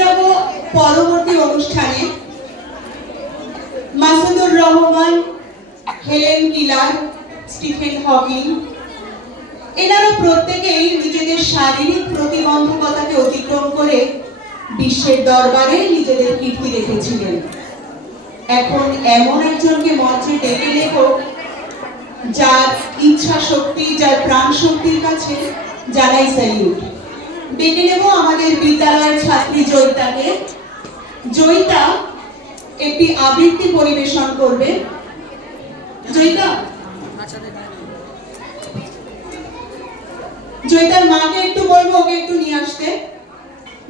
যাব পরবর্তী অনুষ্ঠানে। Masudur Rahman, Helen Keller, Stephen Hawking এনারা প্রত্যেকেই নিজেদের শারীরিক প্রতিবন্ধকতাকে অতিক্রম করে বিশ্বের দরবারে নিজেদের কীর্তি রেখেছিলেন। এখন এমন একজনকে মঞ্চে ডেকে নেব যার ইচ্ছা শক্তি, যার প্রাণ শক্তির কাছে জানাই স্যালিউট। ডেকে নেব আমাদের বিদ্যালয়ের ছাত্রী জয়িতাকে। জয়িতা একটি আবৃত্তি পরিবেশন করবে। জয়িতা, জয়িতার মাকে একটু বলবো ওকে একটু নিয়ে আসতে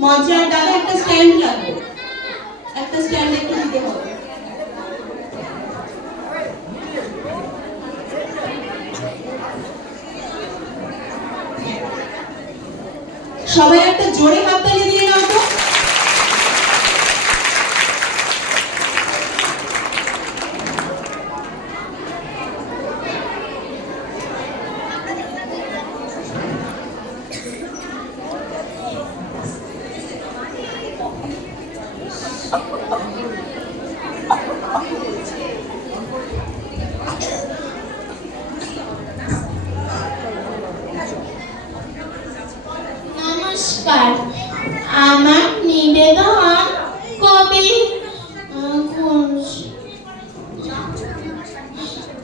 মঞ্চে। আর দাদা একটা স্ট্যান্ড লাগবে, একটা স্ট্যান্ড একটু দিতে হবে। সবাই একটা জোরে হাততালি দিয়ে নাও তো। নমস্কার, আমার নিবেদন কবি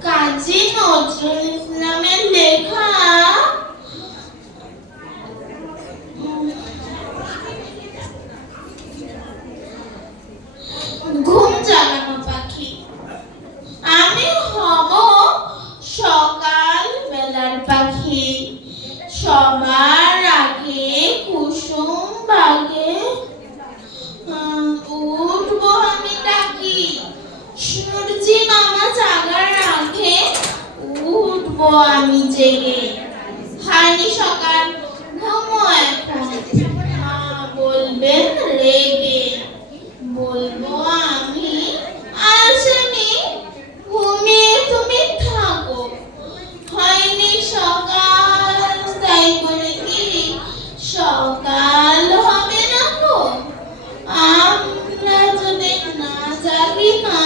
কাজী নজরুল ইসলামের লেখা ঘুম জাগানো পাখি। আমি হব সকাল বেলার পাখি, সবার আগে কুসুম বাগে উঠবো আমি ডাকি। সূর্যি মামা জাগার আগে উঠবো আমি জেগে। হায়নি সকাল, ঘুমো এখন, মা বলবেন রেগে। বলবো আমি আসেনি, ঘুমিয়ে তুমি থাকো। হয়নি সকাল, তাই বলে কি সকাল হবে না গো? আমরা যদি না জাগি না,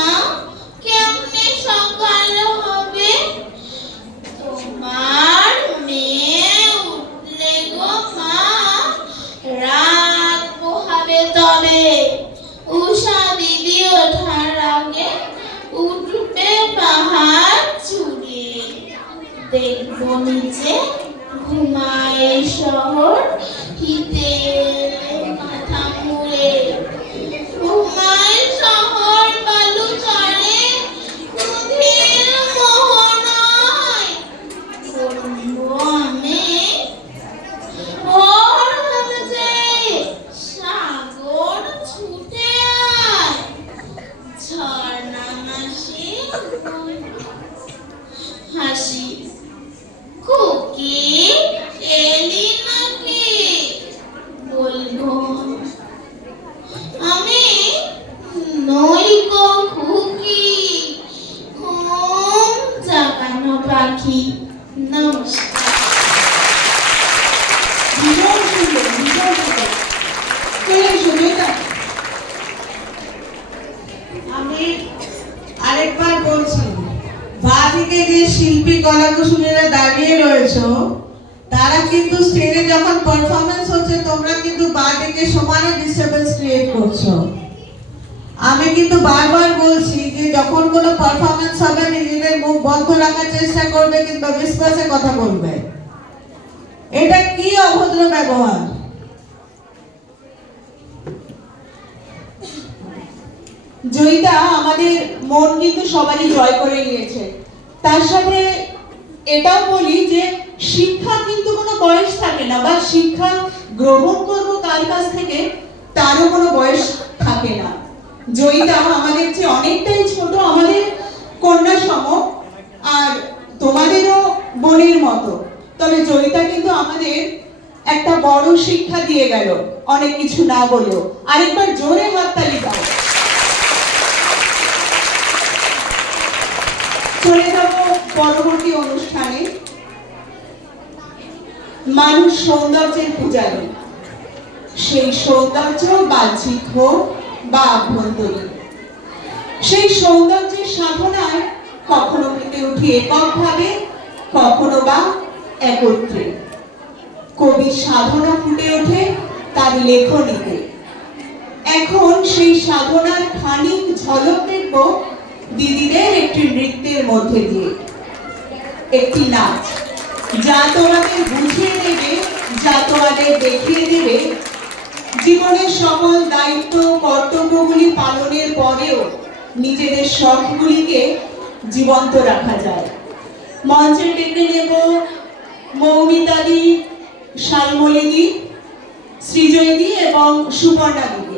কেমনে সকাল হবে? তোমার মেয়ে উঠলে গো মা, রাত পোহাবে তবে। উষা দিদি ওঠার আগে উঠবে পাহাড় চুড়িয়ে। দেখবো নিচে ঘুমায় শহর, হিতে মাথা মুড়ে। ঘুমায় শহর বালু চড়ে, নদীর মোহনায়। বলবো আমি ভোর হলে যে সাগর ছুটে আয়। ঝর্ণা মাসি হাসি, খুকি এলি নাকি? বলবো আমি নই গো খুকি, ঘুম জাগানো পাখি। নমস্কার। ভীষণ সুন্দর, ভীষণ সুন্দর। চলে এসো জয়িতা। আমি আরেকবার বলছি, বাঁদিকে যে শিল্পী কলাকুশলীরা দাঁড়িয়ে রয়েছে তারা কিন্তু স্টেজে যখন পারফরমেন্স হচ্ছে তোমরা কিন্তু বাঁদিকে সমানে ডিস্টারবেন্স ক্রিয়েট করছো। আমি কিন্তু বারবার বলছি যে যখন কোনো পারফরমেন্স হবে নিজেদের মুখ বন্ধ রাখার চেষ্টা করবে, কিন্তু বিশ্বাসে কথা বলবে। এটা কি অভদ্র ব্যবহার? জয়িতা আমাদের মন কিন্তু সবারই জয় করে নিয়েছে। তার সাথে এটাও বলি যে শিক্ষা কিন্তু কোনো বয়স থাকে না, বা শিক্ষা গ্রহণ করবো কার কাছ থেকে তারও কোনো বয়স থাকে না। জয়িতা আমাদের চেয়ে অনেকটাই ছোট, আমাদের কন্যা সম, আর তোমাদেরও বোনের মতো। তবে জয়িতা কিন্তু আমাদের একটা বড় শিক্ষা দিয়ে গেল, অনেক কিছু না বলেও। আরেকবার জোরে হাততালি দাও। চলে যাব পরবর্তী অনুষ্ঠানে। মানুষ সৌন্দর্যের পূজারী। সেই সৌন্দর্য বাহ্যিক হোক বা আভ্যন্তরীণ। সেই সৌন্দর্যের সাধনায় কখনো ফুটে উঠি এককভাবে, কখনো বা একত্রে। কবির সাধনা ফুটে ওঠে তার লেখনীতে। এখন সেই সাধনার খানিক ঝলক দেখব দিদিদের একটি নৃত্যের মধ্যে দিয়ে। একটি নাচ যা তোমাদের বুঝিয়ে দেবে, যা তোমাদের দেখিয়ে দেবে জীবনের সকল দায়িত্ব কর্তব্যগুলি পালনের পরেও নিজেদের শখগুলিকে জীবন্ত রাখা যায়। মঞ্চে ডেকে নেব মৌমিতাদি, শালমলিদি, সৃজয়দি এবং সুবর্ণাদি।